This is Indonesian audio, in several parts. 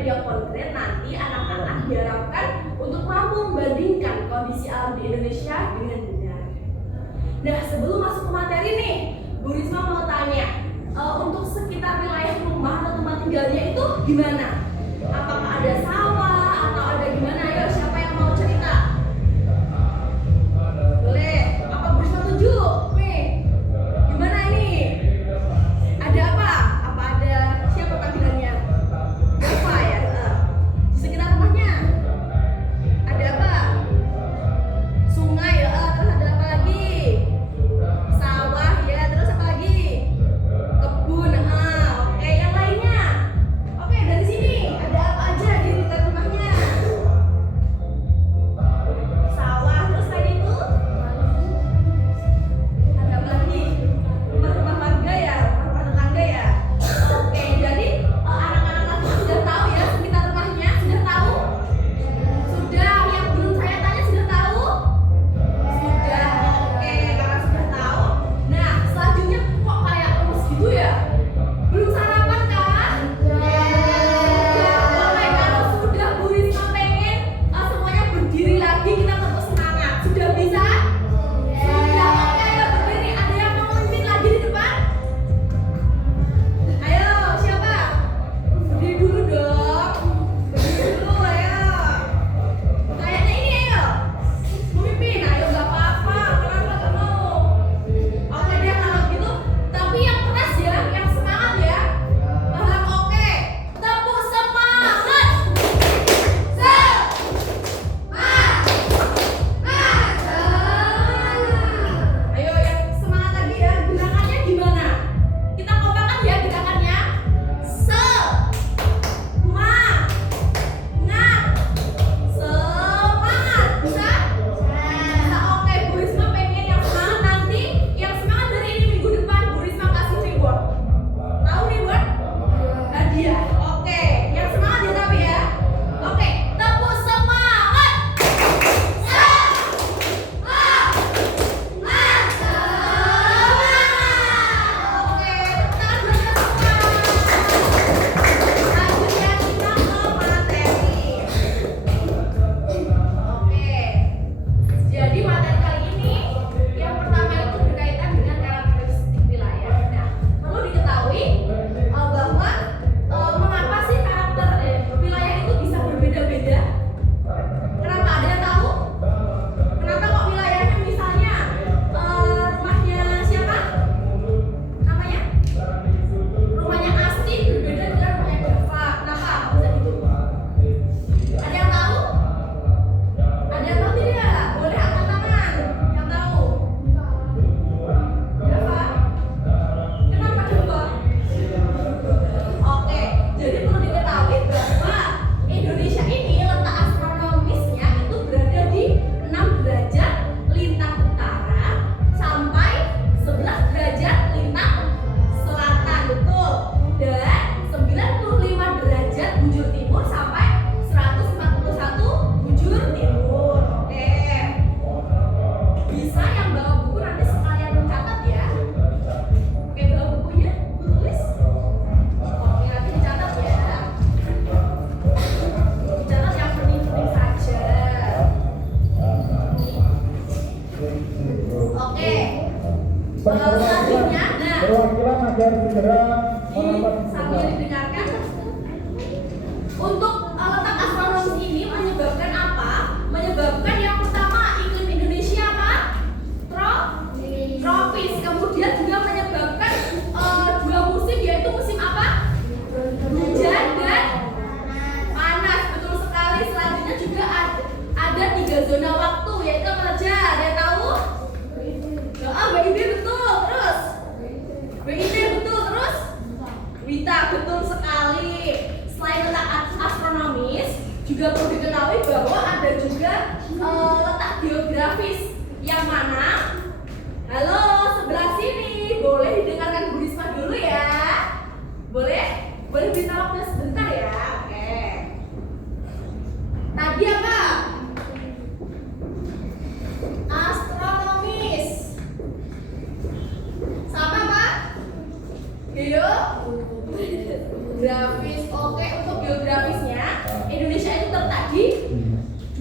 media konkret, nanti anak-anak diharapkan untuk mampu membandingkan kondisi alam di Indonesia dengan benar. Nah, sebelum masuk ke materi nih, Bu Risma mau tanya, untuk sekitar wilayah rumah atau tempat tinggalnya itu gimana? Apakah ada sawah atau ada gimana? Ayo, siapa yang mau cerita? Boleh. Apa Bu Risma tunjuk? Nih, gimana ini? Ada apa? Apa ada siapa panggilannya? Apa ya? Di sekitar rumahnya ada apa? Sungai, terus ada apa lagi? Sawah ya, terus apa lagi? Kebun, oke, yang lainnya. Oke, dari sini ada apa aja di dekat rumahnya? Sawah, terus selain itu ada apa lagi? Rumah-rumah warga ya, rumah tetangga ya. Oke, jadi anak-anak kelas sudah tahu ya sekitar rumahnya, sudah tahu? Sudah, yang belum saya tanya sudah tahu? Sudah, oke, karena sudah tahu. Nah, selanjutnya kok kayak lemes gitu ya? Belum sarapan kan? Sudah, boleh kalau sudah Bu Risma pengen semuanya berdiri lagi, kita tetap semangat. Sudah bisa? Sudah, oke, ayo berdiri. Ada yang mau memimpin lagi di depan? Ayo, siapa? Berdiri dulu dong. Berdiri dulu, ayo. Kayaknya ini ayo. Memimpin, ayo nggak apa-apa. Kenapa nggak mau? Oke deh kalau gitu. Tapi yang keras ya, yang semangat ya. Oke. Tepuk semangat. Ayo yang semangat lagi ya. Gerakannya gimana? Kita kompakan ya gerakannya. Semangat. Semangat. Bisa? Bisa, oke. Bu Risma pengen yang semangat nanti. Yang semangat dari ini minggu depan Bu Risma kasih reward. Tahu reward? Hadiah. Oke. Yang semangat ya tapi ya. Oke. Tepuk semangat. Oke, tangan dulu semua. Selanjutnya kita ke materi. Oke. Jadi materi kali ini yang pertama itu berkaitan dengan karakteristik wilayah. Nah, perlu diketahui bahwa mengapa sih karakter wilayah itu bisa berbeda-beda? Kenapa? Ada yang tahu? Kenapa kok wilayahnya misalnya rumahnya siapa? Namanya? Rumahnya Asti berbeda dengan rumahnya Dava. Kenapa? Kok bisa gitu? Ada yang tahu? Ada yang tahu tidak? Boleh angkat tangan. Yang tahu? Dava? Kenapa Dava? Oke, jadi perlu diketahui bahwa Indonesia ini letak astronomisnya itu berada di 6 derajat lintang utara sampai 11 derajat lintang selatan, betul. Dan 95 derajat bujur timur sampai 141 bujur timur. Oke. Bisa yang bawa buku nanti sekalian mencatat ya. Oke, bawa bukunya, tulis. Oke, nanti dicatat ya. Dicatat yang penting-penting saja. Oke. Selanjutnya, nah, Perwakilan agar segera sambil didengarkan. Untuk letak astronomis ini menyebabkan apa? Menyebabkan yang pertama iklim Indonesia apa? Tropis. Kemudian juga menyebabkan dua musim, yaitu musim apa? Hujan dan panas. Betul sekali. Selanjutnya juga ada 3 zona waktu, yaitu apa saja? Ada yang tahu? WIB betul. Terus WIB betul. Terus Wita, betul sekali. Selain letak astronomis, juga perlu diketahui bahwa ada juga letak geografis. Yang mana? Halo, sebelah sini. Boleh didengarkan Bu Risma dulu ya? Boleh? Boleh minta waktu sebentar ya? Oke. Tadi apa? Astronomis. Sama Pak? Geografis. Oke, untuk geografisnya lagi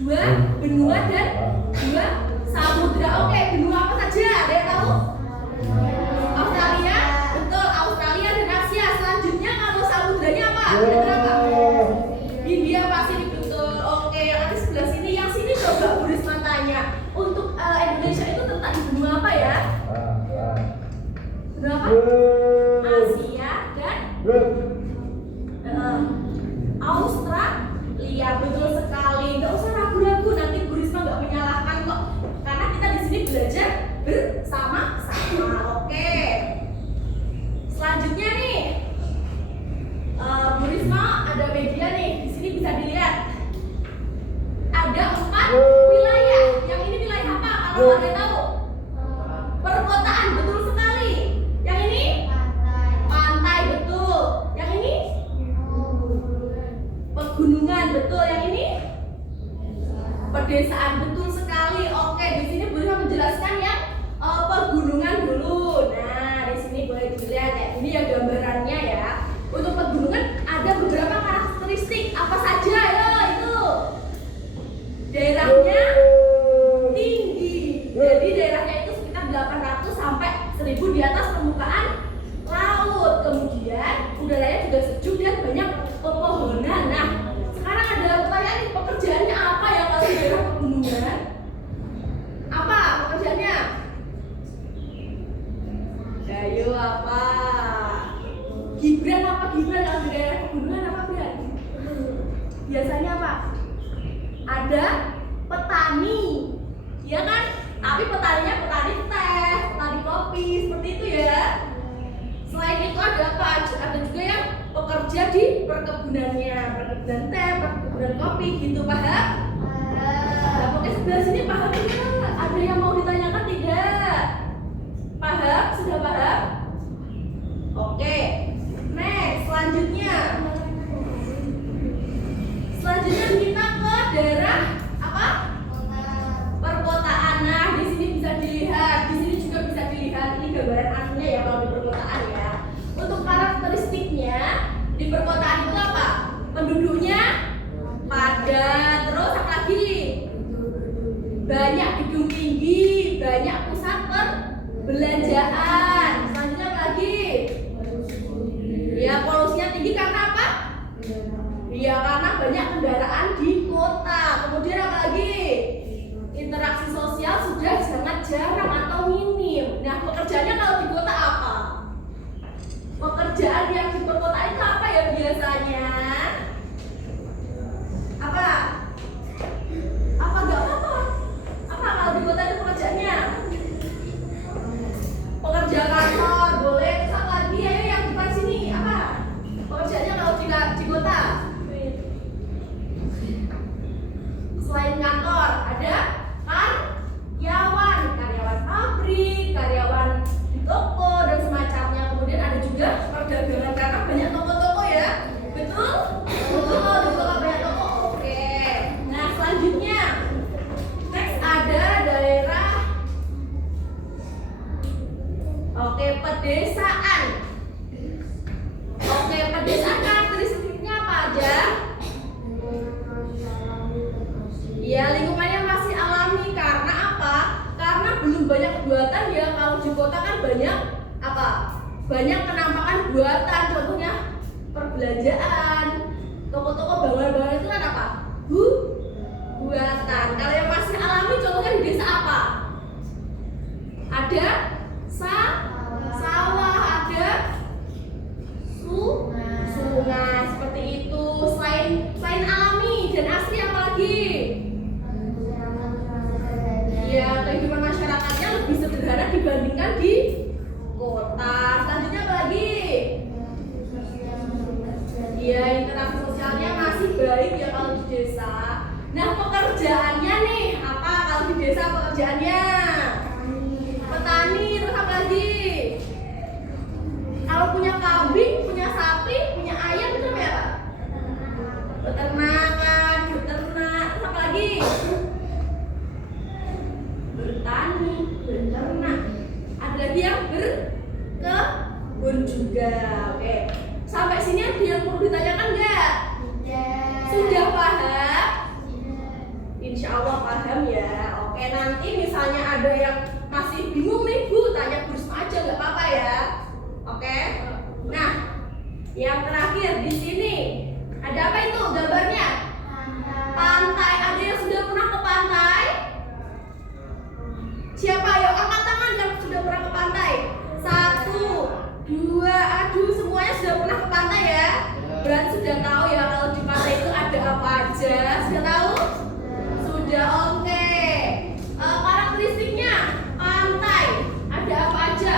2 benua dan 2 samudra. Oke, benua apa saja? Ada yang tahu? Australia, betul, Australia dan Asia. Selanjutnya kalau samudranya apa? Kira-kira apa? India Pasifik, betul. Oke, yang ada sebelah sini, yang sini coba Bu Risma tanya. Untuk Indonesia itu terletak di benua apa ya? Benua apa? Asia dan Australia, betul sekali. Nggak usah ragu-ragu, nanti Bu Risma nggak menyalahkan kok, karena kita di sini belajar bersama-sama. Oke. Selanjutnya nih, Bu Risma ada media nih, di sini bisa dilihat. Ada 4 wilayah. Yang ini wilayah apa? Kalau ada tahu? Perkotaan, betul sekali. Yang ini? Pantai, betul. Yang ini? Pegunungan, betul. Yang ini? Pedesaan, betul sekali. Oke, di sini boleh menjelaskan yang pegunungan dulu. Nah, di sini boleh dilihat ya. Ini ya gambarannya ya. Untuk pegunungan ada beberapa karakteristik. Apa saja ya itu? Daerahnya tinggi. Jadi daerahnya itu sekitar 800 sampai 1000 di atas permukaan laut. Kemudian udaranya juga sejuk dan banyak pepohonan. Nah, sekarang ada pertanyaan nih, pekerjaannya apa ya kalau di daerah pegunungan? Apa pekerjaannya? Ayo apa? Gibran apa Gibran kalau di daerah pegunungan apa Gibran? Biasanya apa? Ada petani, ya kan? Tapi petaninya petani teh, petani kopi, seperti itu ya. Selain itu ada apa? Ada juga yang pekerja di perkebunannya, perkebunan teh, perkebunan kopi, gitu, paham? Nah, pokoknya sebelah sini paham tidak? Ada yang mau ditanyakan tidak? Paham? Sudah paham? Oke. Next, selanjutnya kita ke daerah apa? Perkotaan. Nah, di sini bisa dilihat, di sini juga bisa dilihat ini gambaran aslinya ya kalau di perkotaan ya. Untuk karakteristiknya di perkotaan itu apa? Penduduknya padat, terus apa lagi? Banyak gedung tinggi, banyak pusat perbelanjaan. Selanjutnya apa lagi? Ya, polusinya tinggi karena apa? Ya, karena banyak kendaraan di kota. Kemudian apa lagi? Interaksi sosial sudah sangat jarang atau minim. Nah, pekerjaannya kalau di kota apa? Pekerjaan yang di perkotaan itu apa ya biasanya? Apa? Apa nggak apa-apa? Apa kalau di kota itu pekerjaannya? Pekerja kantor, boleh. Terus apa lagi? Ayo yang depan sini, apa? Pekerjaannya kalau di kota? Selain kantor, ada karyawan pabrik, karyawan di toko dan semacamnya. Kemudian ada juga perdagangan karena banyak toko-toko ya, betul? Betul, di toko banyak toko. Oke. Nah, selanjutnya, next ada daerah, pedesaan. Pedesaan karakteristiknya apa aja? Ya, lingkungannya masih alami. Karena apa? Karena belum banyak buatan ya. Kalau di kota kan banyak apa? Banyak penampakan buatan. Contohnya perbelanjaan, toko-toko, bangunan-bangunan itu kan apa? Buatan. Kalau yang masih alami contohnya di desa apa? Ada sawah, ada sungai, seperti itu. Selain alami dan asli apa lagi? Ya, kehidupan masyarakatnya lebih sederhana dibandingkan di kota. Selanjutnya apa lagi? Ya, interaksi sosialnya masih baik ya kalau di desa. Nah, pekerjaannya nih, apa kalau di desa pekerjaannya? Petani, terus apa lagi? Kalau punya kambing, punya sapi, punya ayam, itu apa ya, Pak? Peternakan, beternak, terus apa lagi? Bertani, beternak. Ada lagi yang berkebun juga. Oke. Sampai sini ada yang perlu ditanyakan nggak? Sudah paham? nanti misalnya ada yang masih bingung nih Bu, tanya Bu Risma aja nggak apa-apa ya. Oke. Nah, yang terakhir di sini ada apa itu gambarnya? Pantai. Ada yang sudah pernah ke pantai? Siapa? Yuk angkat tangan yang sudah pernah ke pantai. 1, 2, aduh semuanya sudah pernah ke pantai ya. Berarti sudah tahu ya kalau di pantai itu ada apa aja. Sudah tahu? Sudah, oke. Karakteristiknya pantai ada apa aja?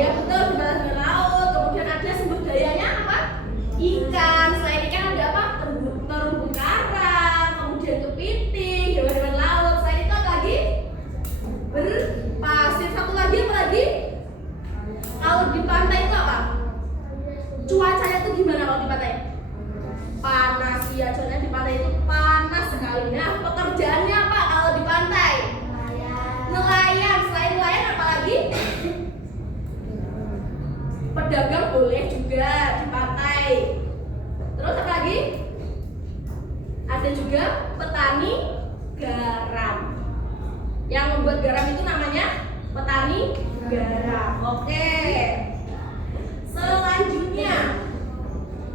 Ya betul, dibalas dengan laut. Kemudian ada sumber dayanya apa? Ikan. Selain ikan ada apa? Terumbu karang, kemudian kepiting, hewan-hewan laut. Selain itu apa lagi? Berpasir. Satu lagi apa lagi? Kalau di pantai itu apa? Cuacanya itu gimana kalau di pantai? Panas ya, cuacanya di pantai itu panas sekali. Nah, pekerjaannya apa kalau di pantai? Nelayan. Selain nelayan apa lagi? Pedagang boleh juga di pantai. Terus apa lagi? Ada juga petani garam. Yang membuat garam itu namanya petani garam. Oke. Selanjutnya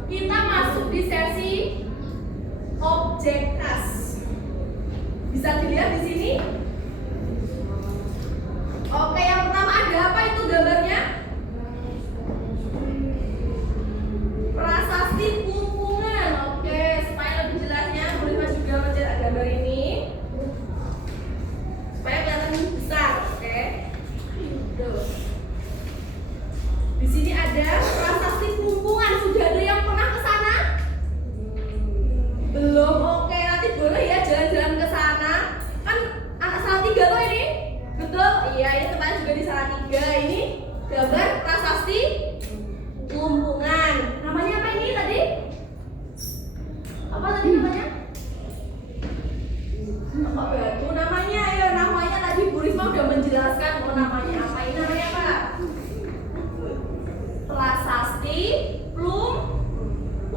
kita masuk di sesi objek khas. Bisa dilihat di sini. Oke, yang pertama ada apa itu gambarnya? Prasasti Pumpungan. Oke, supaya lebih jelasnya boleh Mas juga mencetak gambar ini supaya kelihatan besar. Oke. Tuh. Di sini ada Prasasti Pumpungan. Sudah ada yang pernah ke sana? Belum. Oke, nanti boleh ya jalan-jalan ke sana. Kan anak Salatiga loh ini. Betul? Iya, ini tempatnya juga di Salatiga. Ini gambar Prasasti Pumpungan. Namanya apa ini tadi? Apa tadi namanya? Apa batu namanya? Ya namanya tadi Bu Risma udah menjelaskan namanya apa. Ini namanya apa? Prasasti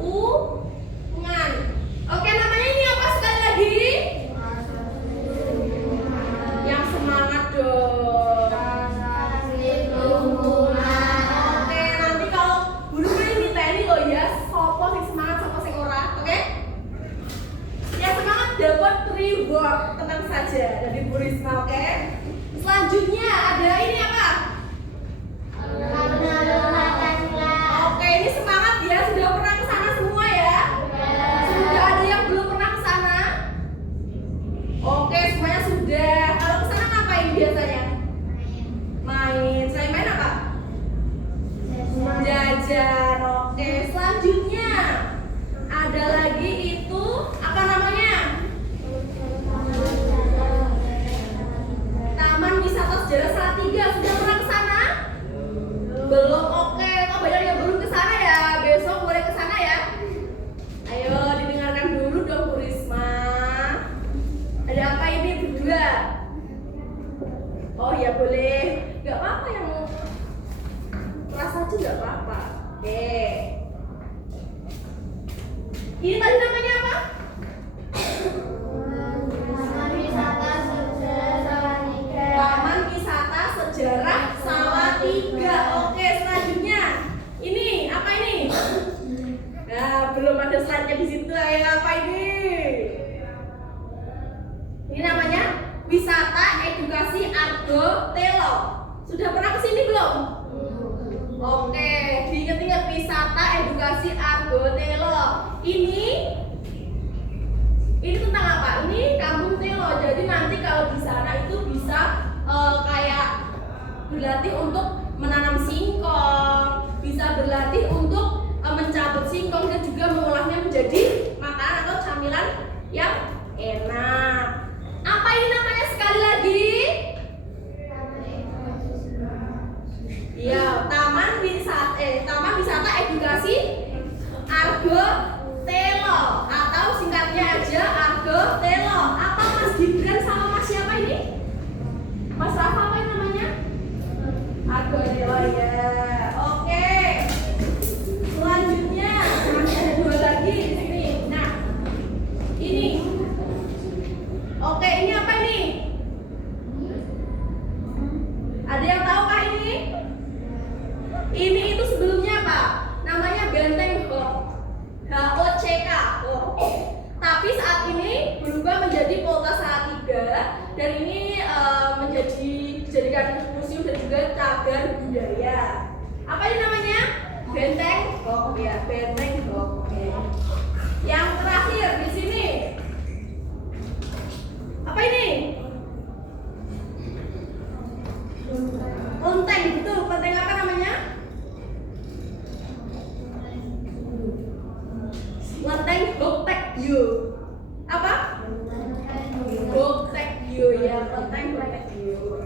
Pumpungan. Oke, namanya ini apa sekali lagi? Yang semangat dong. Prasasti Pumpungan. Oke, nanti kalau Bu Risma ini teni loh ya, sopo sing semangat, sopo sing ora. Oke? Yang semangat dapat reward, tenang saja dari Bu Risma. Oke? Selanjutnya ada ini apa? Oke, ini semangat ya, sudah pernah ke sana semua ya? Sudah ada yang belum pernah ke sana? Oke, semuanya sudah. Kalau ke sana ngapain biasanya? Main. Selain main apa? Jajan. Oke, selanjutnya ada lagi itu apa namanya? Taman Wisata Sejarah Salatiga. Sudah pernah ke sana? Belum. Oke, kok banyak yang belum ke sana ya? Besok boleh ke sana ya? Ayo didengarkan dulu dong Bu Risma. Ada apa ini berdua? Oh ya boleh. Gak apa-apa yang kelas aja gak apa-apa. Oke. Ini tadi namanya apa? Taman Wisata Sejarah Salatiga. Oke, selanjutnya ini apa ini? Nah, belum ada slide-nya di situ. Ayo apa ini? Ini namanya Wisata Edukasi Argo Telo. Sudah pernah ke sini belum? Oke, diingat-ingat Wisata Edukasi Argo Telo. Ini tentang apa? Ini Kampung Telo. Jadi nanti kalau di sana itu bisa kayak berlatih untuk menanam singkong, bisa berlatih untuk mencabut singkong dan juga mengolahnya menjadi makanan atau camilan yang enak. Apa ini namanya sekali lagi? Iya, Taman Wisata Edukasi Argo Telo atau singkatnya aja Argo Telo. Apa Mas Gibran sama Mas siapa ini? Mas Rafa apa ini namanya? Argo Telo ya. Oke. Selanjutnya masih ada dua lagi di sini. Nah, ini dan ini dijadikan museum dan juga cagar budaya. Apa ini namanya? Benteng Gok ya, Benteng Gok. Oke. Yang terakhir di sini. Apa ini? Kelenteng, betul. Kelenteng apa namanya? Kelenteng Goktaekgyeong. Apa? Goktaekgyeong ya, kelenteng Goktaekgyeong.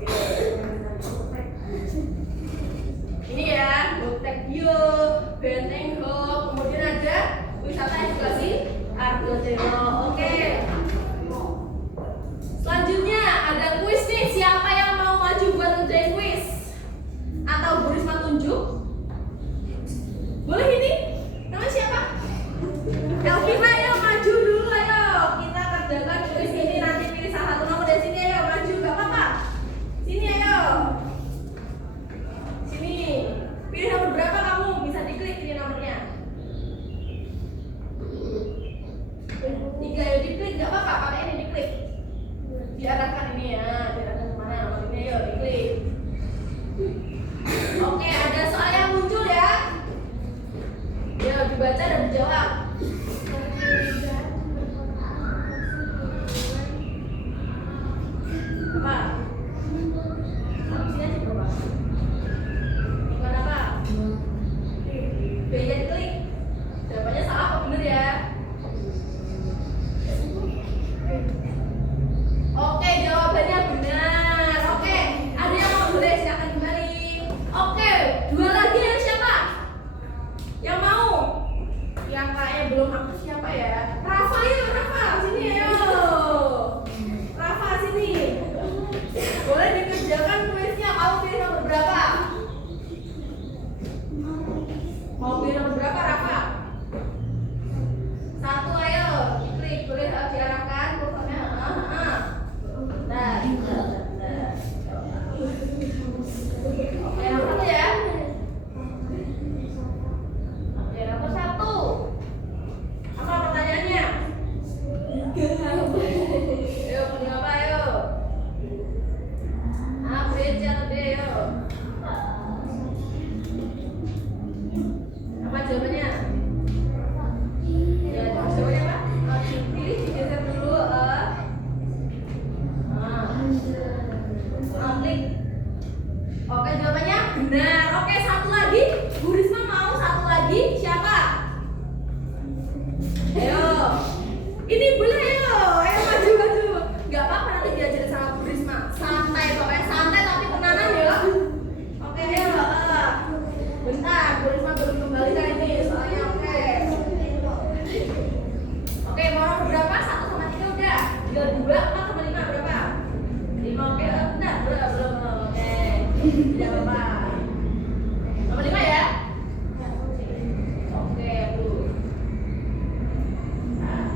Ini ya, Goktaekgyeong, Benteng Gok. Kemudian ada wisata edukasi Argotero. Oke. Selanjutnya ada kuis nih. Siapa yang mau maju buat ngerjain kuis? Atau Bu Risma tunjuk? Boleh ini? Namanya siapa? Elvina, ayo maju dulu, ayo. Kita kerjakan kuis ini, nanti pilih salah satu nomor dari sini, ayo maju, gak apa-apa. Sini ayo. Sini. Pilih nomor berapa kamu? Bisa diklik ini nomornya. 3 ya, diklik, gak apa-apa, pakai ini diklik. Diarahkan ini ya, diarahkan kemana? Nomor ini ayo diklik. Oke, ada soal yang muncul ya. Ya, dibaca dan dijawab. Apa? Kamu sini aja coba. Gimana Pak? B-nya diklik. Jawabannya salah apa bener ya? Oke, jawabannya benar. Oke, ada yang mau boleh silakan kembali. Oke, 2 lagi yang siapa? Yang mau? Yang kayaknya belum aktif siapa ya? Rafa, yuk Rafa, sini ayo. Rafa sini. Boleh dikerjakan kuisnya. Kamu pilih nomor berapa? Mau pilih nomor berapa Rafa? 1 ayo. Diklik, boleh diarahkan kursornya. Nah. Oke, yang satu ya. Oke, nomor 1. Apa pertanyaannya? Ayo, pilih apa ayo? A, B, C, atau D ayo. Apa jawabannya? Ya, jawabannya apa? Dipilih, digeser dulu. Klik. Oke, jawabannya benar. Oke, 1 lagi. Bu Risma mau 1 lagi. Siapa? Ayo. Ini boleh ayo. Ayo maju. Gak apa-apa nanti diajarin sama Bu Risma. Santai, pokoknya santai tapi tenanan ya. Oke, ayo. Bentar, Bu Risma belum kembali kan ini soalnya. Oke. Oke, mau nomor berapa? 1 sama 3 udah. 2, 4 sama 5 berapa? 5. Oke, benar. Belum. Oke. Tidak apa-apa. Nomor 5 ya. Oke, Bu. Nah.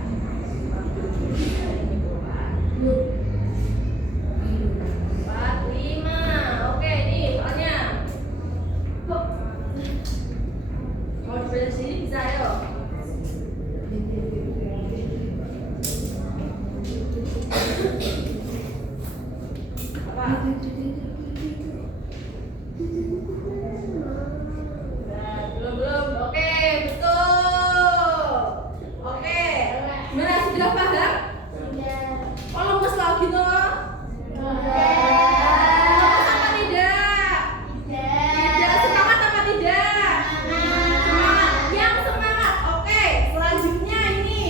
4, 5. Oke, nih soalnya. Mau dibaca sini bisa ayo. Apa? Nah, belum. Oke, betul. Oke. Gimana sudah paham? Oh, lemes lagi toh? Lemes apa tidak? Tidak. Semangat apa tidak? Semangat. Yang semangat. Oke, selanjutnya ini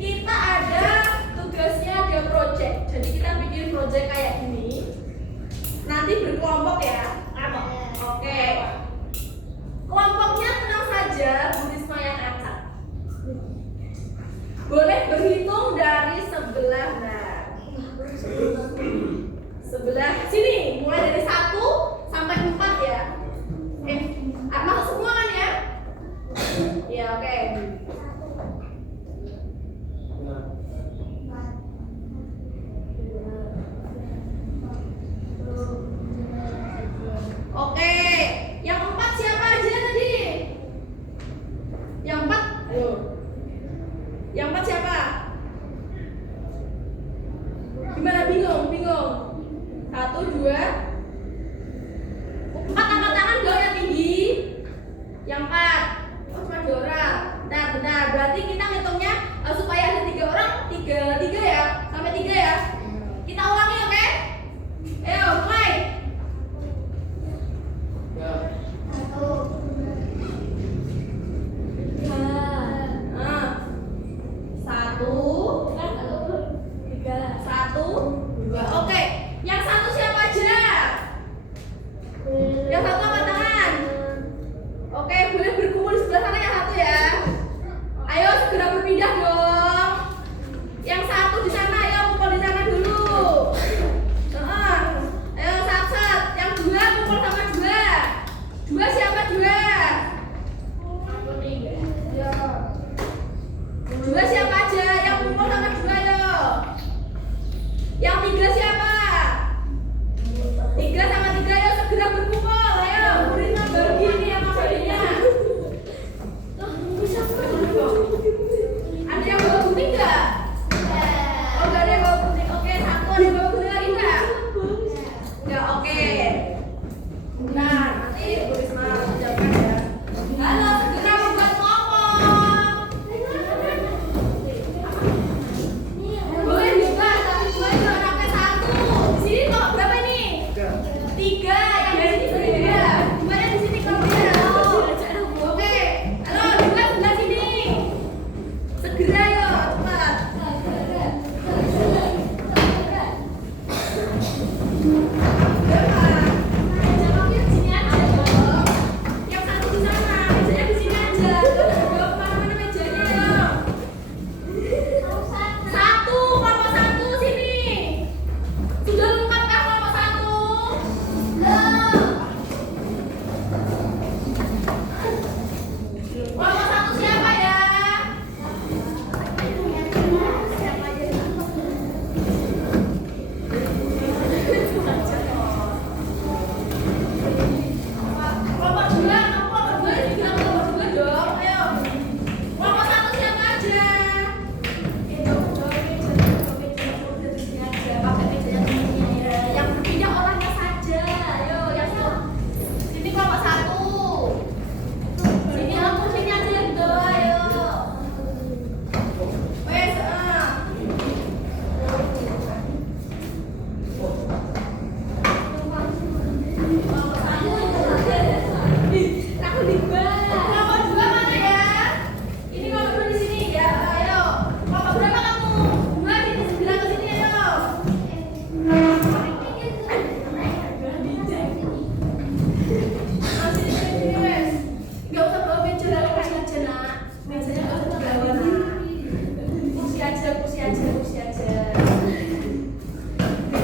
kita ada tugasnya, ada project. Jadi kita bikin project kayak gini. Nanti berkelompok ya. Oke. Kelompoknya tenang saja, Bu Risma yang acak. Boleh berhitung dari sebelah. Nah, sebelah sini, mulai dari 1 sampai 4 ya. Masuk semua kan ya? Ya, oke. Oke, yang 4 siapa aja tadi? Yang 4, ayo. Yang 4 siapa? Gimana, bingung? dua. Empat angkat tangan dong yang tinggi. Yang empat. Oh cuma 2 orang. Benar. Berarti kita ngitungnya supaya ada 3 orang, tiga ya, sampai 3 ya. Kita ulangi, oke? Ayo mulai. Satu, dua. Oke, yang satu siapa aja? Yang satu angkat tangan. Oke, boleh berkumpul di sebelah sana yang satu ya. Ayo segera berpindah dong. Yang satu di sana, ayo kumpul di sana dulu. Ayo sat. Yang dua kumpul sama dua. Dua siapa dua? Dua siapa aja? Yang kumpul sama dua yo. Yang 3 siapa? 3 sama 3 ayo segera berkumpul. Ayo, muridnya baru gini yang maksudnya. Ada yang bawa gunting nggak? Oh nggak ada yang bawa gunting. Oke, satu ada yang bawa gunting lagi nggak? Nggak, oke. Nah, nanti Bu Risma jawabkan ya. Halo, segera membuat kelompok. Boleh juga, tapi gue juga anaknya 1. Di sini kok berapa ini? 3. Yang di sini 3. Gimana di sini kalau dia? Oke. Halo, juga sebelah sini. Segera yo, cepat. Berapa? Jawabnya di sini aja dong. Yang satu di sana, mejanya di sini aja. Jawab mana mejanya ya. Satu, kelompok 1 sini. Sudah lengkap kah kelompok 1? Belum. Kelompok 1 siapa ya? Kelompok 2, kelompok 2 dibilang kelompok 2 dong. Ayo. Kelompok 1 siapa aja? Yang berpindah orangnya saja. Ayo, yang sini kelompok 1. Sini aku sini aja yang di bawah. Ayo. Wes, aku di bawah. Kelompok 2 mana ya? Ini kelompok 2 di sini ya. Ayo. Kelompok berapa kamu? 2 sini segera ke sini ayo. Sini wes. Enggak usah bawa meja lah, kursi aja nak. Mejanya enggak usah dibawa nak. Kursi aja.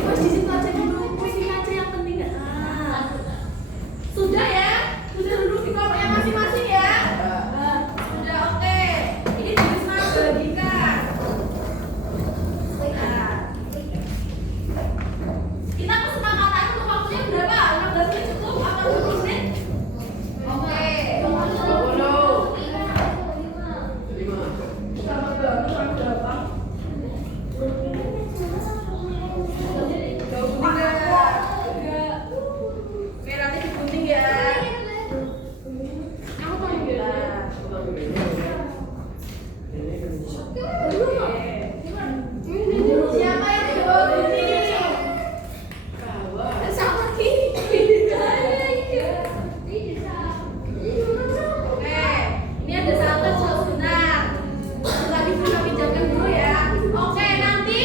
Wes di situ aja dulu, kursi aja yang penting. Sudah ya? Sudah duduk di kelompoknya masing-masing ya? Sudah, oke. Ini Bu Risma bagikan. Nah. Kita kesepakatan untuk waktunya berapa? 15 menit cukup atau 20 menit? Oke. Sama berapa? Oke, nanti digunting ya. Siapa yang dibawa gunting? Sama Oke, ini ada sahabat sebentar. Lagi kita pinjamkan dulu ya. Oke, nanti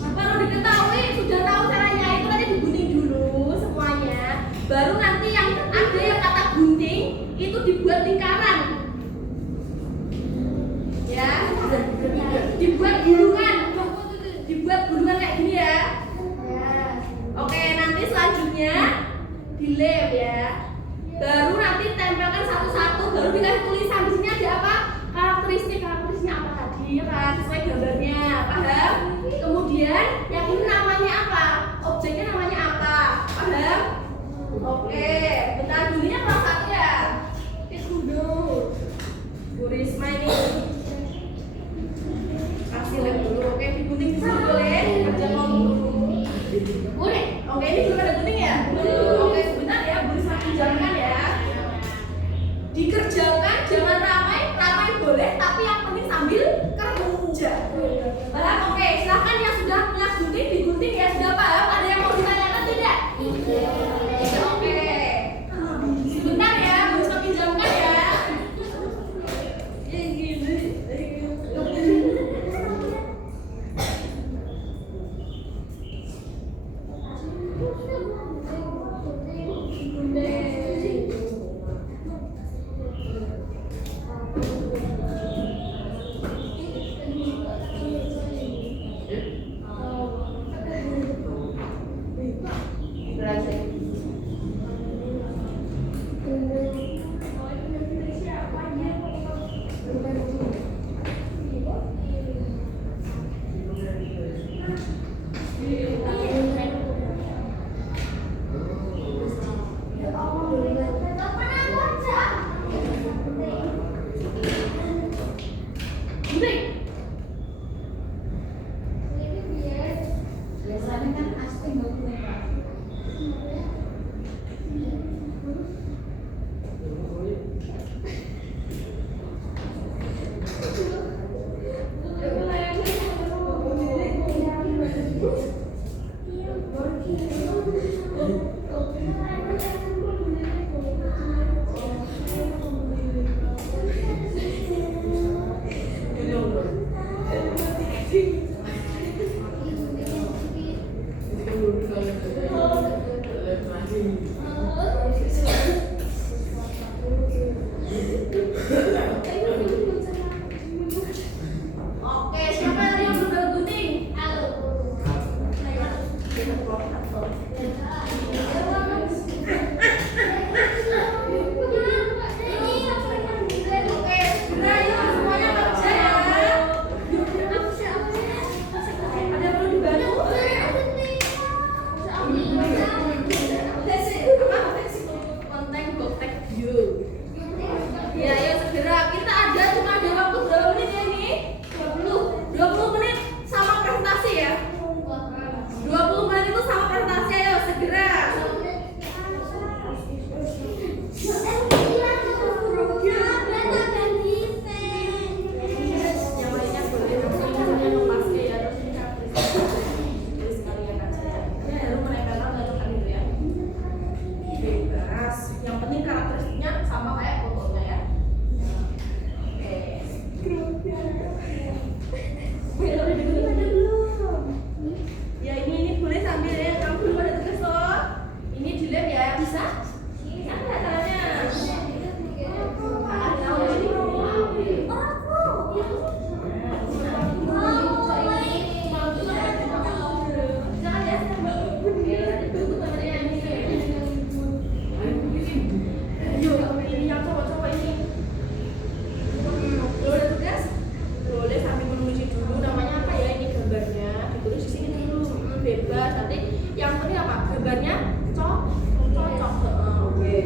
perlu diketahui sudah tahu caranya itu nanti digunting dulu semuanya. Baru nanti yang ada yang kata gunting itu dibuat lingkaran. Ya, dibuat gulungan kayak gini ya. Oke, nanti selanjutnya dilem ya. Baru nanti tempelkan satu-satu, baru dikasih tulisan. Di sini ada apa? Karakteristiknya apa tadi kan sesuai gambarnya, paham? Kemudian yang ini namanya apa? Objeknya namanya apa? Paham? Oke, bentar dulunya kelas 1 ya. Bu Risma ini kasih lem dulu. Oke, digunting di sini boleh? Kerja ngomong dulu. Boleh? Oke, ini belum ada gunting Gunting. Biasanya kan asing bagus. Oke, siapa yang belum bergunting? Oke, segera yuk semuanya kerja ya. Ada yang perlu dibantu? Konten goptek yuk. Ya, ayo segera. Kita cuma ada waktu berapa menit ya ini? 20 menit sama presentasi ya. 20 menit itu sama presentasi, ayo segera. Yang lainnya boleh langsung yang memakai ya, terus ini kan presentasi sekalian aja ya. Ini ada menaikkan atau kan gitu ya. Bebas. Yang penting karakteristiknya sama kayak fotonya ya. Ya ini boleh sambil ya, kamu belum ada tugas loh. Ini di lab ya, bisa? Bisa nggak caranya? Jangan ya, ini yang cowok-cowok ini. Lo ada tugas? Boleh sambil menulis dulu namanya apa ya, ini gambarnya ditulis di sini dulu. Bebas, nanti yang penting apa? Gambarnya cocok. Oke.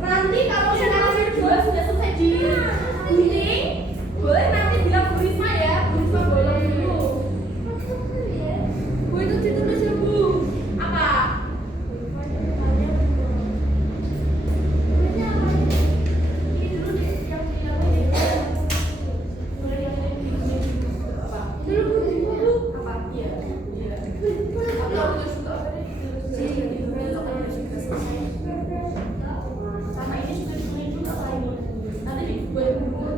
Nanti kalau misalnya dua sudah selesai di gunting, boleh nanti bilang Bu Risma ya. Bu Risma bolong dulu. Bu itu ditulis ya Bu. Apa? Sama ini sudah ditulis juga apa ini? Nanti dibuat dulu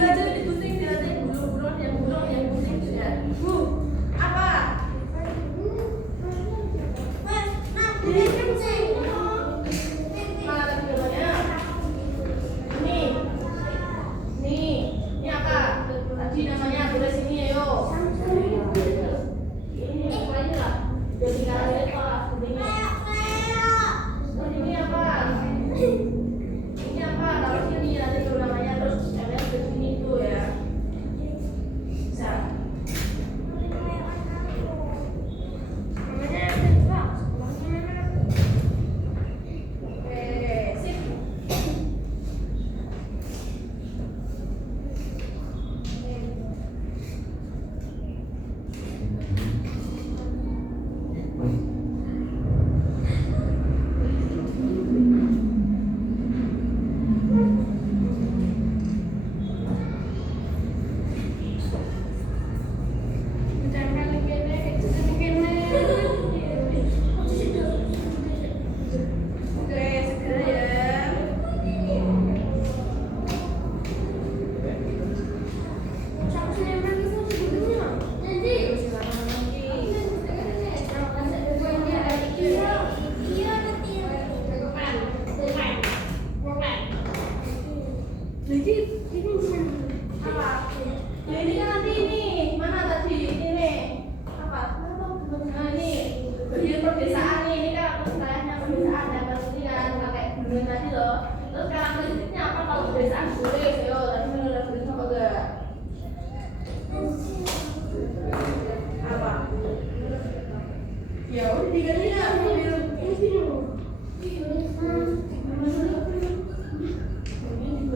aja digunting, nanti bulung yang gunting ya. Bu, apa? Mana tadi gambarnya? Ini apa? Tadi namanya tulis ini ayo. Ini apa ini lah? Jadi kalau ini kelas ini apa? Ini apa? Taruh sini nanti dulu namanya, terus kalian ke sini tuh ya. Bisa. Oke, sip. Oke, segera ya. Silakan lagi. Apa? Ya ini kan nanti ini. Mana tadi? Ini apa? Nah ini bagian perdesaan nih. Ini kan istilahnya perdesaan dapat ini kan pakai bunga tadi loh. Terus karakteristiknya apa kalau perdesaan boleh? Yo, tadi menurut Risma apa enggak? Apa? Ya udah diganti lah. Ini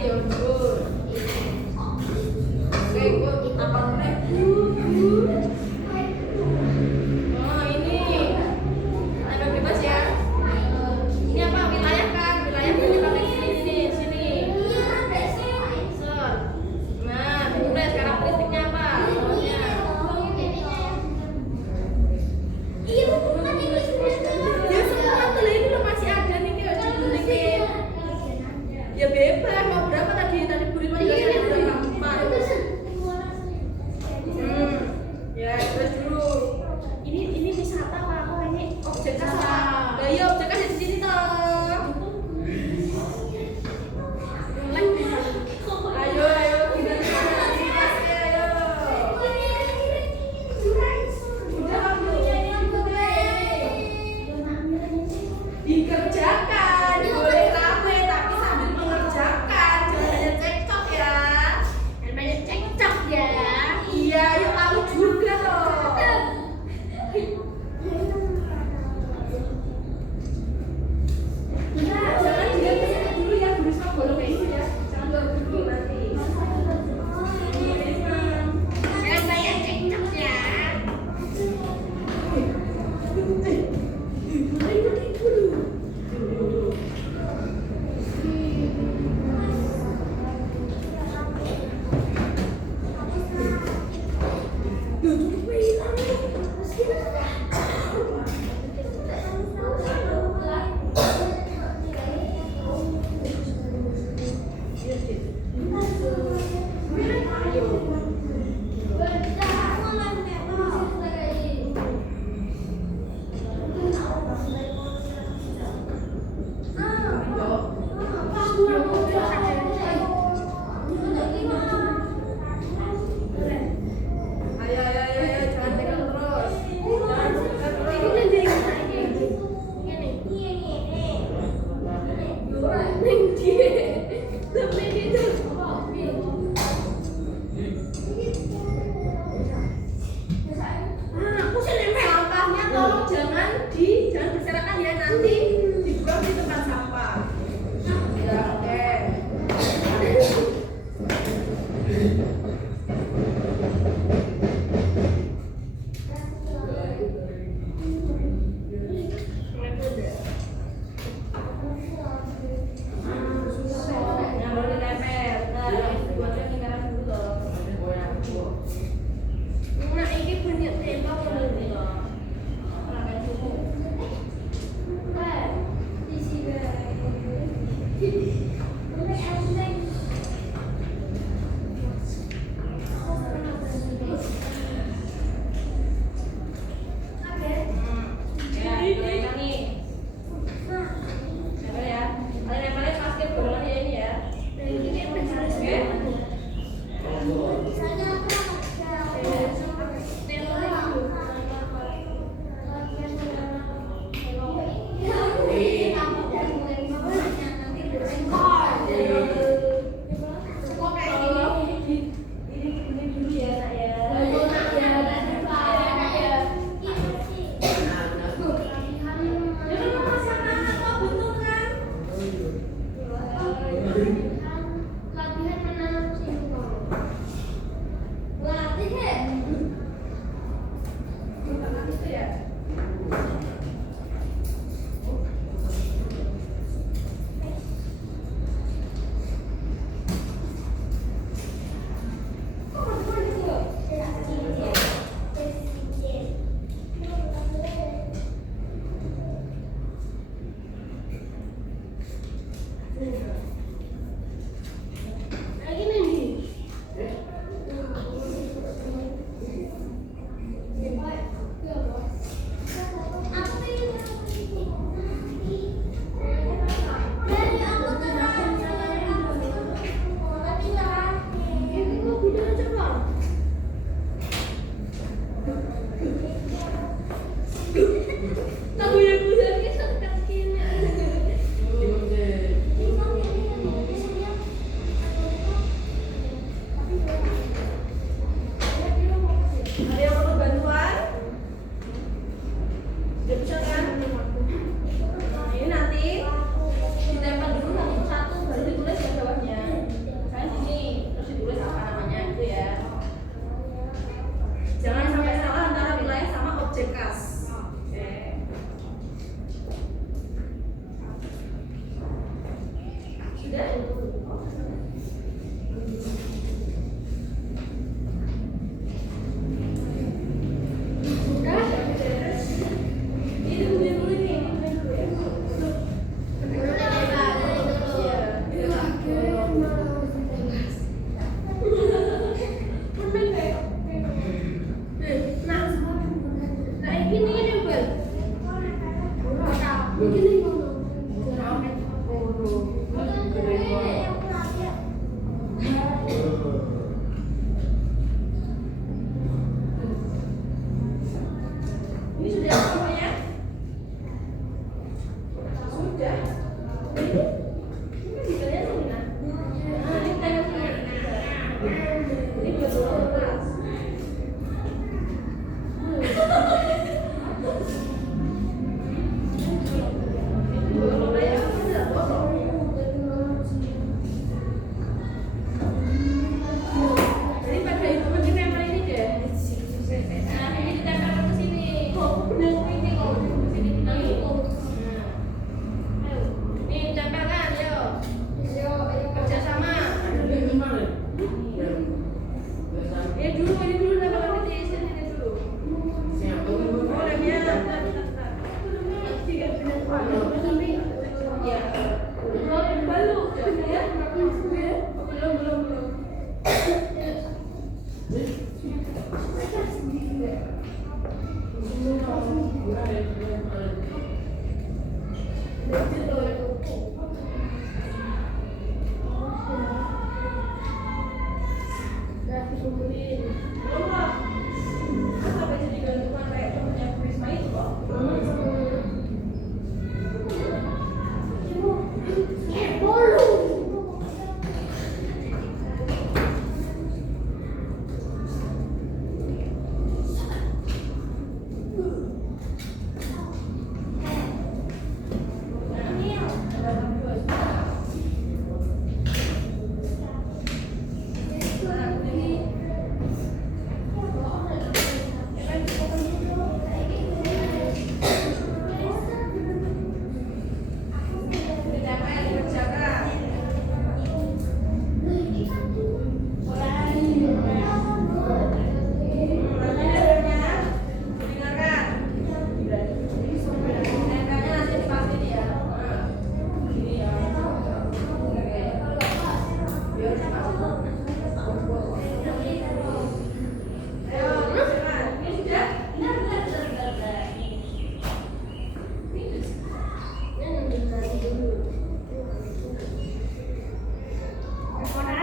ya good. Oke, good. Apa mereka? Oh ini ada bebas ya. Ini apa wilayah kan? Wilayah berarti pakai sini. Set. Nah, ditulis karakteristiknya apa? Soalnya. Ya semua tuh ini udah masih ada nih kayak ya bebas mau berapa tadi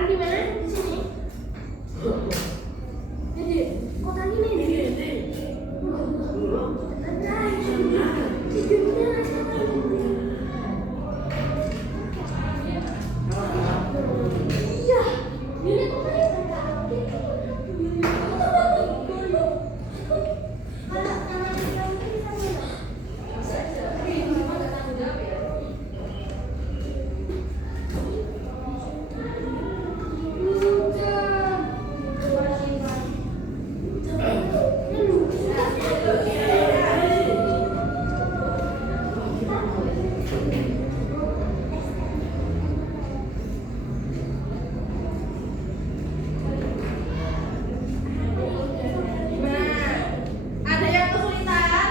di mana? Di sini. Jadi, kota ini nih. Iya, ini kota ini. Ada yang kesulitan?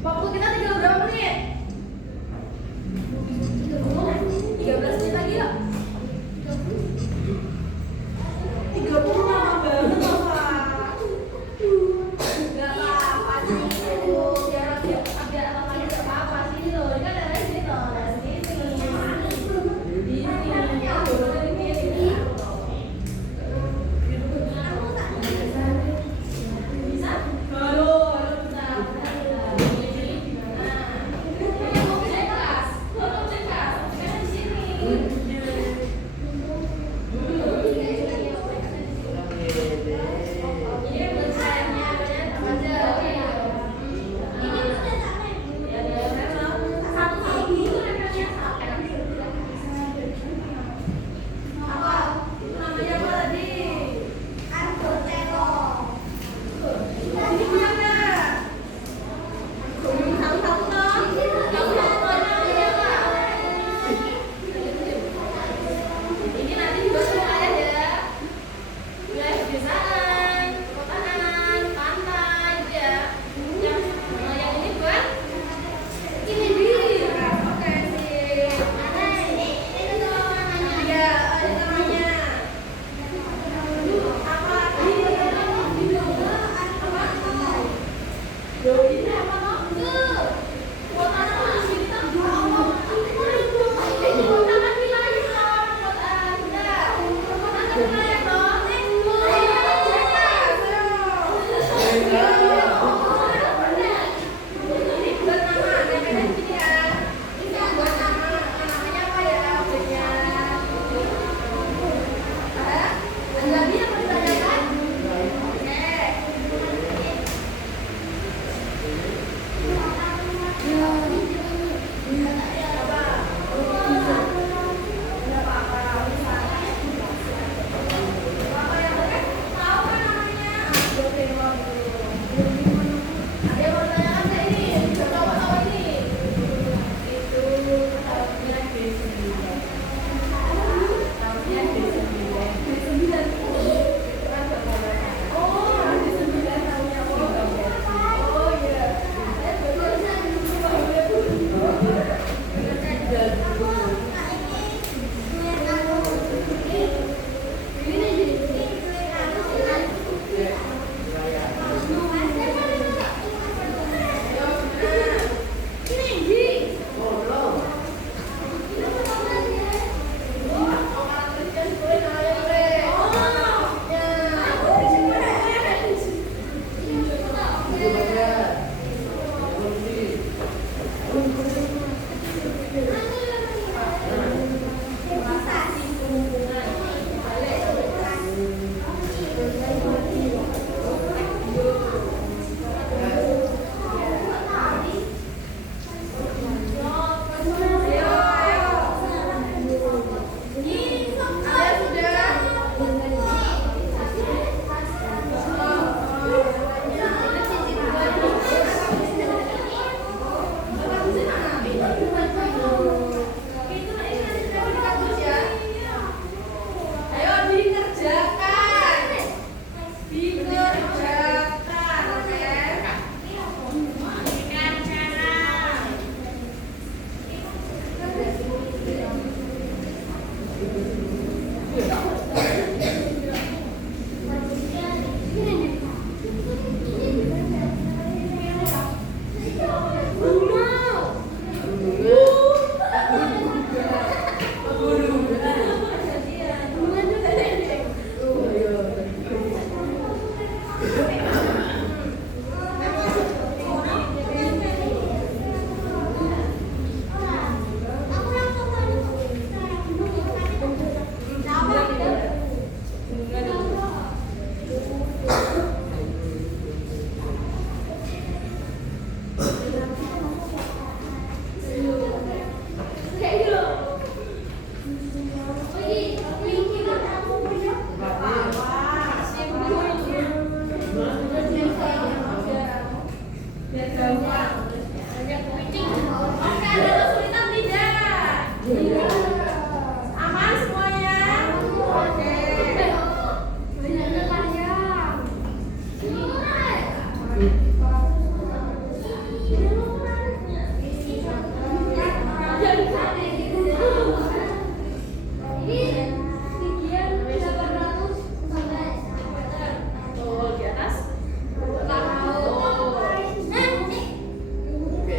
Waktu kita tinggal berapa menit? 13 menit lagi ya? 30 lama banget loh, Pak. Gak apa-apa sih. Biar apa lagi gak apa-apa sih loh. Ini kan dari sini loh, dari sini. Di sini. Bisa? Baru bisa. Ini nanti juga sudah ada ya. Wilayah pedesaan, perkotaan, pantai gitu ya. Yang ini buat ini dia. Oke sih. Ada ini namanya. Iya, ada namanya. Apa? Apa? Loh, ini apa no? Kota apa? Ini tahu apa? Ini kota apa? Kayak gitu loh. Biar gampang. Oke, ada kesulitan tidak? Aman semuanya? Oke. Banyaknya panjang. Ini tinggian 800 meter. Tuh, di atas. Oke.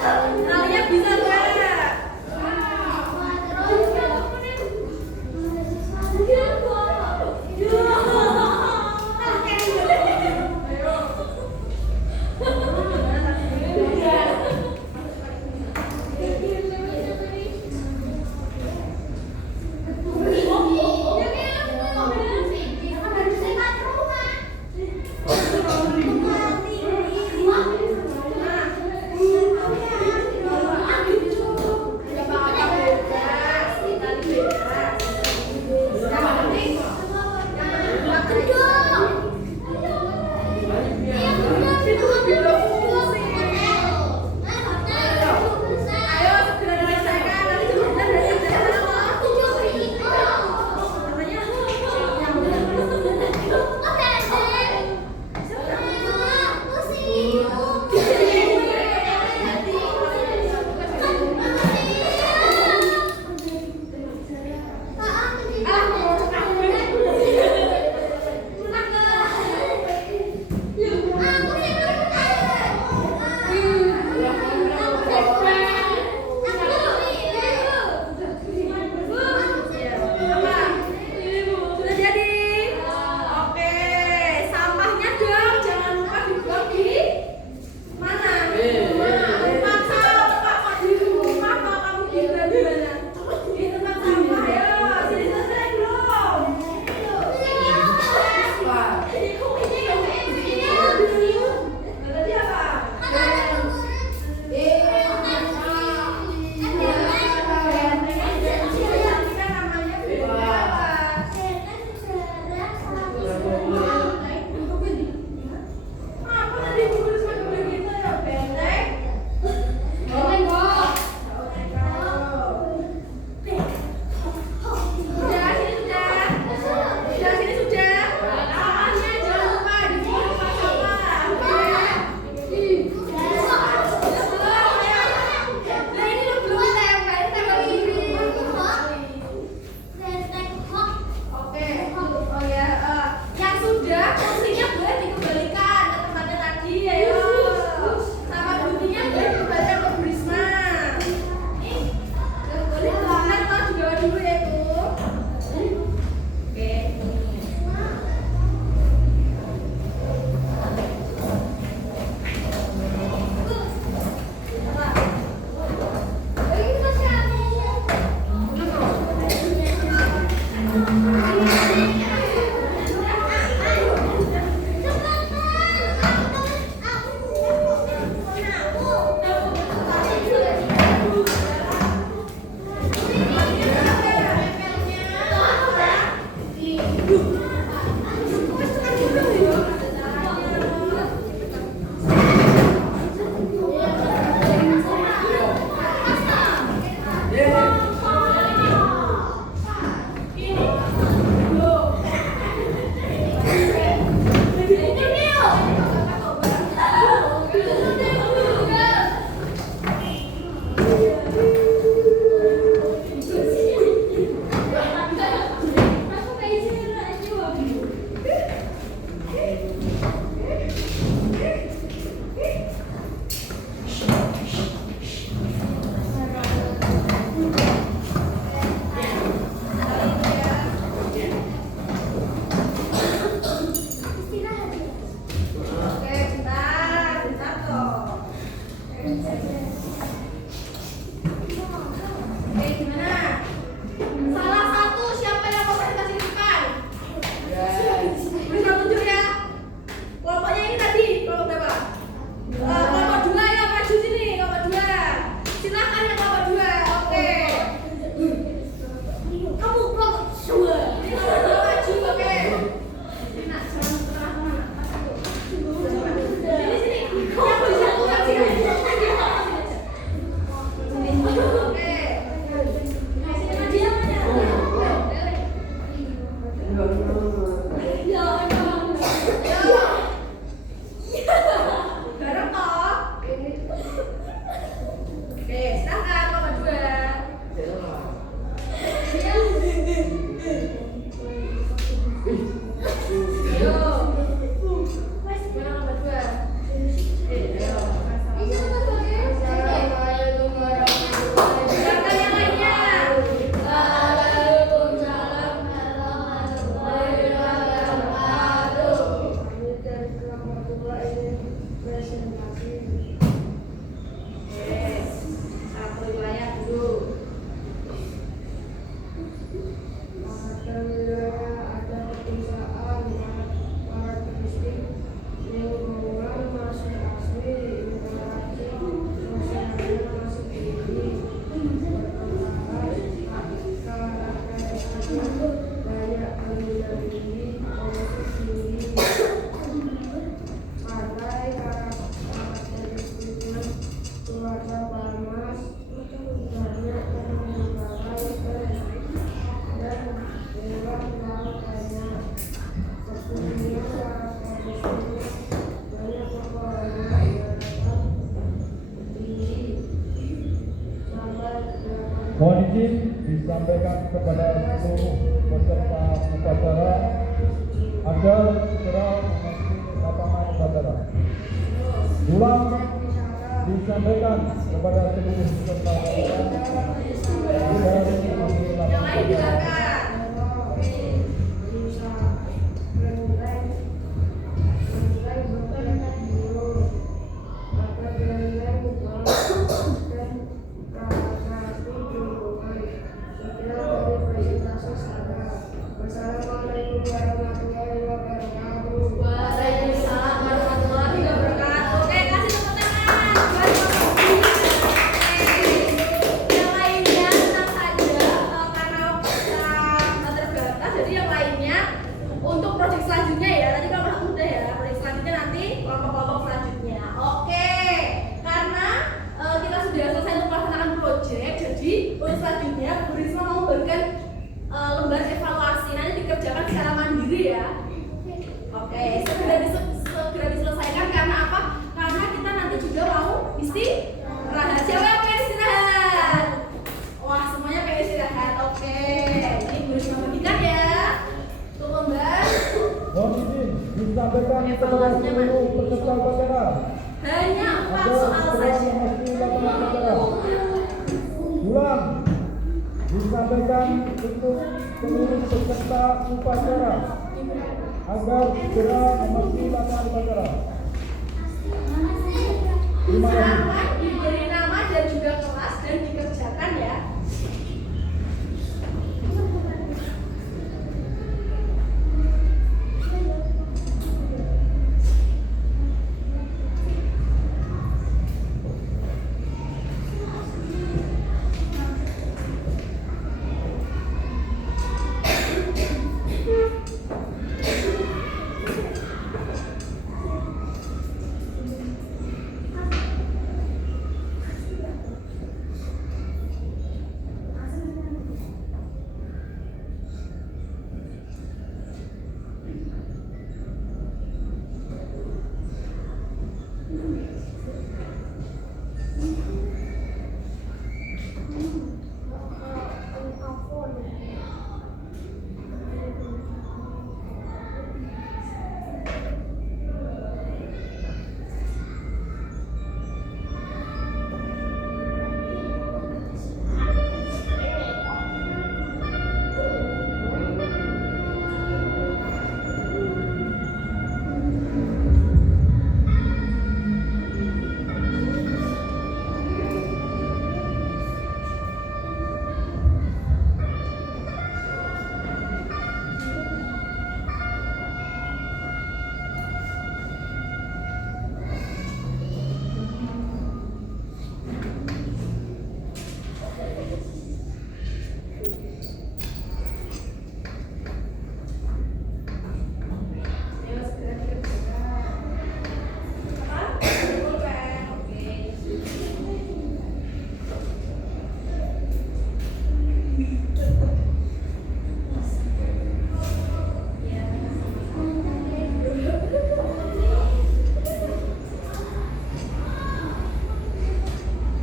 Kalian bisa nggak? Mohon izin disampaikan kepada seluruh peserta upacara agar segera memasuki lapangan upacara. Ulang disampaikan kepada seluruh peserta upacara agar memasuki lapangan upacara. Wassalamualaikum warahmatullahi wabarakatuh. Waalaikumsalam warahmatullahi wabarakatuh. Oke, kasih tepuk tangan buat Bapak Guru. Oke. Yang lainnya tenang saja karena kita terbatas. Jadi yang lainnya untuk proyek selanjutnya ya. Tadi kalau Mas udah ya. Proyek selanjutnya nanti kelompok-kelompok selanjutnya. Oke. Karena kita sudah selesai untuk melaksanakan proyek, jadi untuk selanjutnya Bu Risma mau memberikan lembar evaluasi, nanti dikerjakan secara mandiri ya. Oke, segera diselesaikan karena apa? Karena kita nanti juga mau istirahat. Siapa yang pengen istirahat? Wah, semuanya pengen istirahat. Oke, ini Bu Risma bagikan ya untuk lembar. Mohon izin disampaikan kepada seluruh peserta upacara Hanya 4 agar soal segera saja. memasuki lapangan upacara. Ulang disampaikan untuk seluruh peserta upacara agar segera memasuki lapangan upacara. Terima kasih. Silakan diberi nama dan juga kelas dan dikerjakan ya.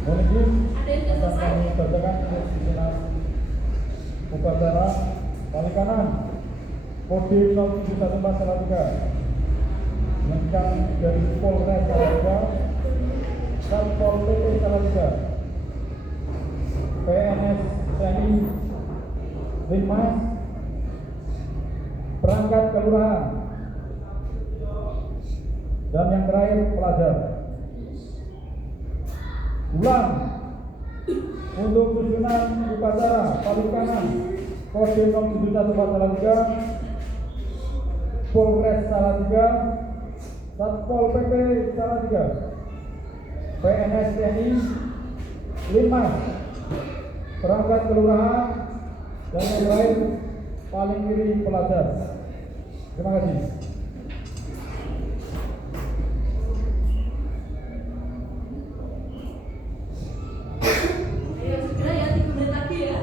Mohon izin akan kami bacakan susunan upacara. Paling kanan kode 0714 Salatiga yang dari Polres Salatiga, Satpol PP Salatiga, PNS TNI, Linmas, perangkat kelurahan, dan yang terakhir pelajar. Ulang untuk susunan upacara paling kanan kode 0714 Salatiga, Polres Salatiga, Satpol PP Salatiga, PNS TNI, Linmas, perangkat kelurahan, dan yang lain paling kiri pelajar. Terima kasih. Ayo segera ya, 3 menit lagi ya.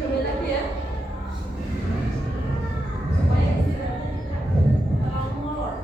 3 menit lagi ya. Supaya istirahatnya tidak terlalu molor.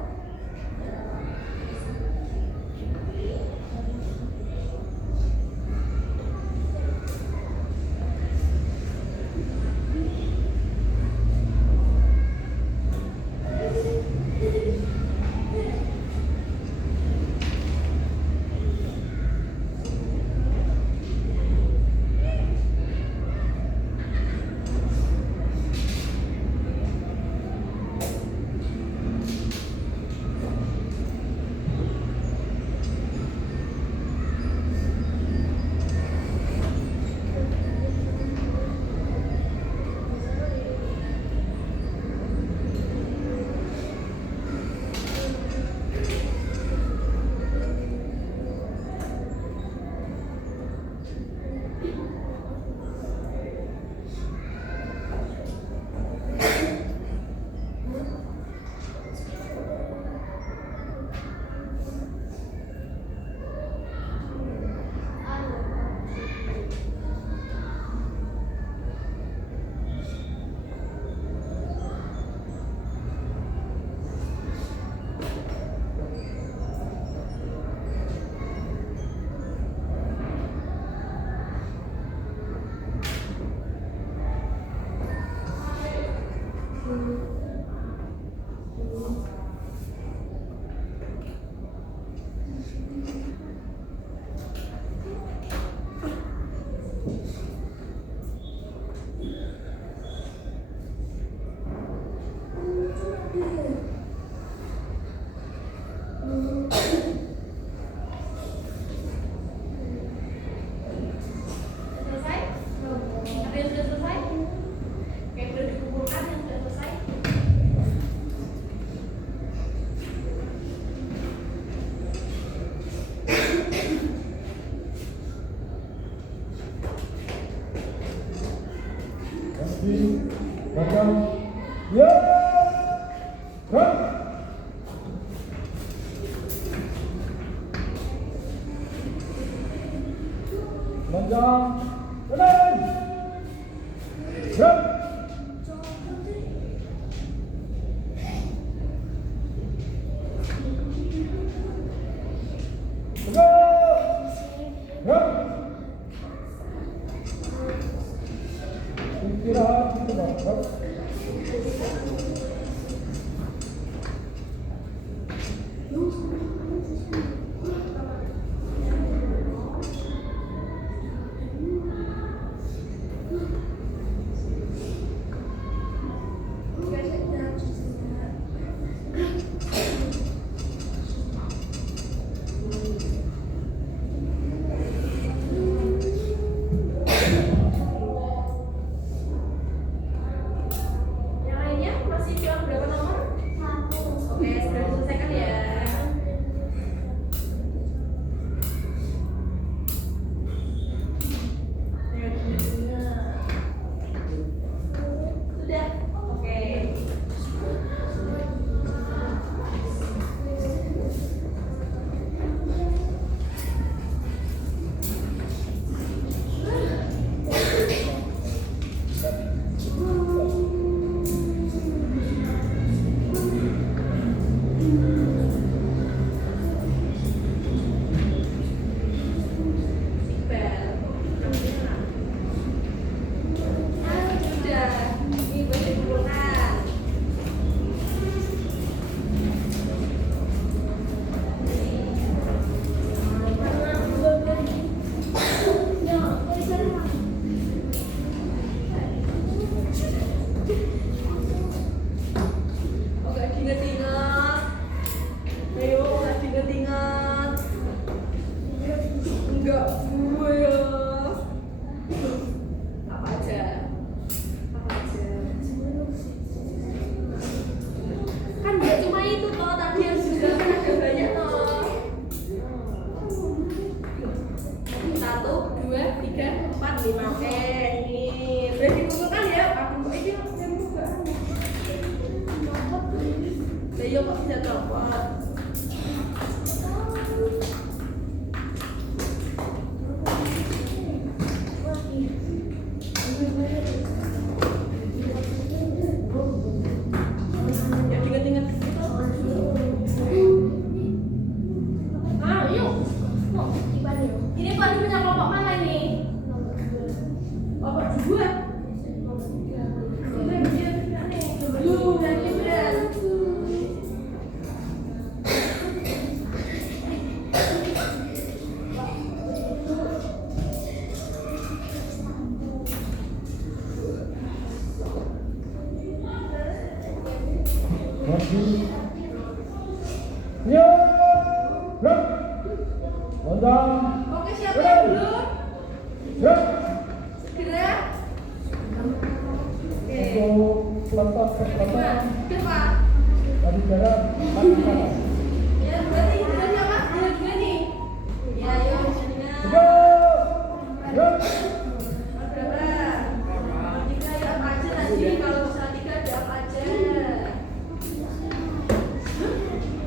Belakang. Ya. Gerak. Panjang. Kanan. Gerak. Istirahat sebentar. Yang lainnya masih kurang berapa nomor? Oke, sudah diselesaikan ya. Sudah. Oke. Sudah. Ini boleh dikumpulkan. Oke, diingat-ingat. Ayo, diingat-ingat. Enggak gue ya. Apa aja? Apa aja? Kan nggak cuma itu toh, tadi yang sudah kan ada banyak toh. 1, 2, 3, 4, 5. Oke, ini boleh dikumpulkan ya. Aku ini yang buka. Leo kok bisa copot? Ya ingat-ingat itu. Ah, yuk. Ini Pak punya kelompok mana ini? Kelompok 2. Lu dan Gibran. Maju. Ya. Gerak. Panjang. Oke, siapa yang belum? Gerak. Segera. Oke. Untuk pelantas ke Gimana? belakang. Udah, Pak. Tadi jalan. Kaki kanan. Ya, berarti sudah siapa? Sudah juga nih. Ya, ayo misalnya. Tiga. Gerak. Berapa? 3 ya apa aja nanti kalau misalnya 3 ada apa aja.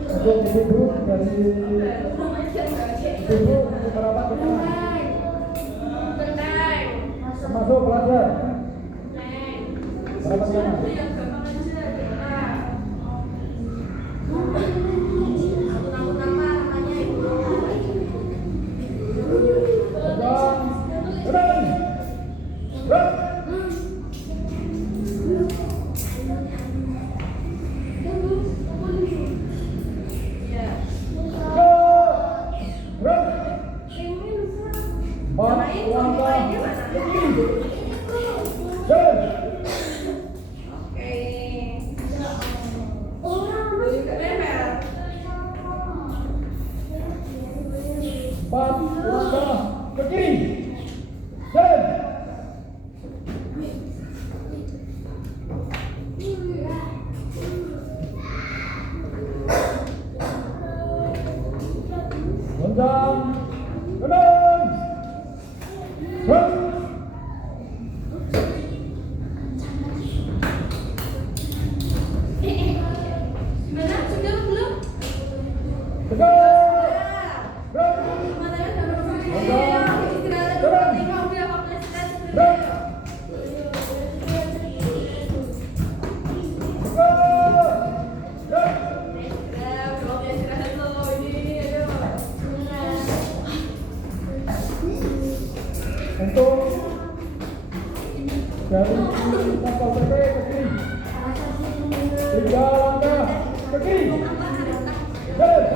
Untuk ibu dari Belum aja enggak. ibu untuk kerabat kita. Benteng. Termasuk pelajar. Benteng. Kerabat sana. Itu yang gampang aja. Aku nama namanya Ibu. Panjang. Kanan. Gerak. Iya. Tiga. Gerak. Empat. Main kalau Langkah. mainnya mana? Jalan. Oke. Boleh juga nempel. 4 langkah ke kiri. Jalan. Panjang. Kanan. Gerak. Untuk dari Satpol PP ke kiri. 3 langkah ke kiri. Jalan.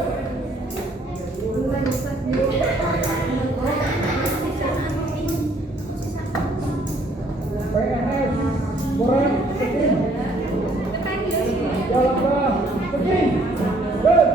PNS kurang ke kiri. 3 langkah ke kiri. Jalan.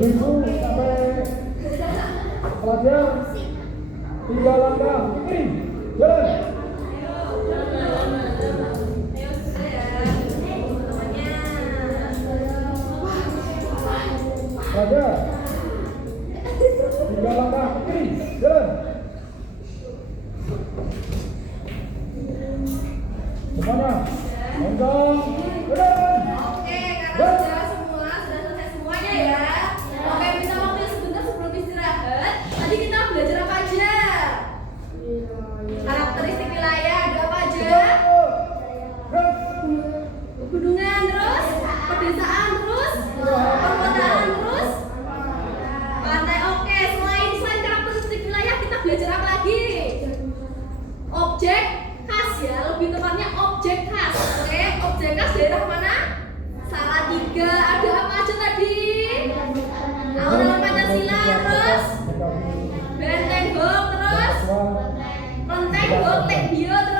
Ibu sampai pelajar 3 langkah ke kiri. Jalan. Pelajar 3 langkah ke kiri. Jalan. Semuanya lengkap. Jalan. Oke, karena sudah selesai semuanya ya. Oke, minta waktu sebentar sebelum istirahat. Tadi kita belajar apa aja? Karakteristik wilayah ada apa aja? Pegunungan terus, pedesaan terus, perkotaan terus, pantai. Oke, selain karakteristik wilayah kita belajar apa lagi? Objek khas ya, lebih tepatnya objek khas. Oke, objek khas daerah mana? Salatiga. Ada apa aja tadi? Alun-alun Pancasila terus, Benteng Gog terus, Kelenteng Gog, Lek Bio terus.